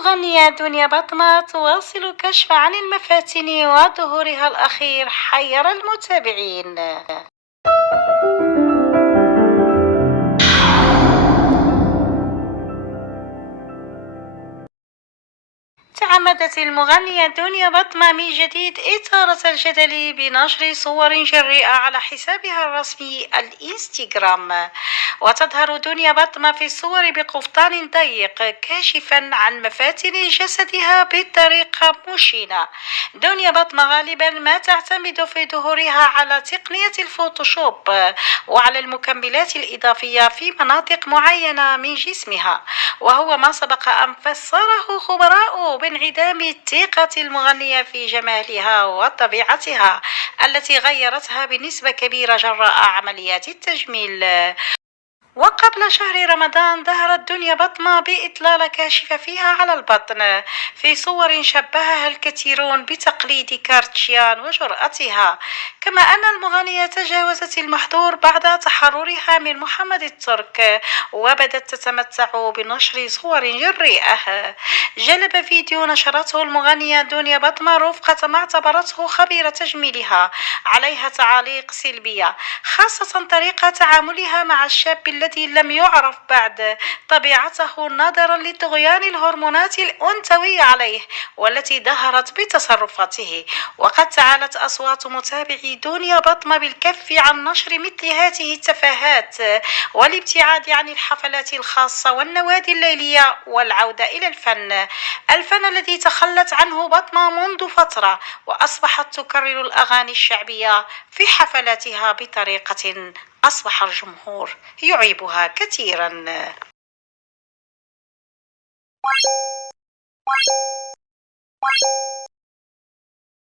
المغنية دنيا بطمة تواصل الكشف عن المفاتن، وظهورها الأخير حير المتابعين. تعمدت المغنية دنيا بطمة من جديد إثارة الجدل بنشر صور جريئة على حسابها الرسمي الإنستغرام. وتظهر دنيا بطمة في الصور بقفطان ضيق كاشفا عن مفاتن جسدها بطريقة مشينة. دنيا بطمة غالبا ما تعتمد في ظهورها على تقنية الفوتوشوب وعلى المكملات الإضافية في مناطق معينة من جسمها، وهو ما سبق أن فسره خبراء بانعدام الثقة المغنية في جمالها وطبيعتها التي غيرتها بنسبة كبيرة جراء عمليات التجميل. وقبل شهر رمضان ظهرت دنيا بطمة بإطلالة كاشفة فيها على البطن في صور شبهها الكثيرون بتقليد كارتشيان وجرأتها. كما أن المغنية تجاوزت المحظور بعد تحررها من محمد الترك، وبدت تتمتع بنشر صور جريئة. جلب فيديو نشرته المغنية دنيا بطمة رفقة ما اعتبرته خبيرة تجميلها عليها تعاليق سلبية، خاصة طريقة تعاملها مع الشاب الذي لم يعرف بعد طبيعته نظرا لطغيان الهرمونات الأنثوية عليه والتي ظهرت بتصرفاته. وقد تعالت أصوات متابعي دنيا بطمة بالكف عن نشر مثل هذه التفاهات والابتعاد عن الحفلات الخاصة والنوادي الليلية والعودة إلى الفن الذي تخلت عنه بطمة منذ فترة، وأصبحت تكرر الأغاني الشعبية في حفلاتها بطريقة أصبح الجمهور يعيبها كثيرا.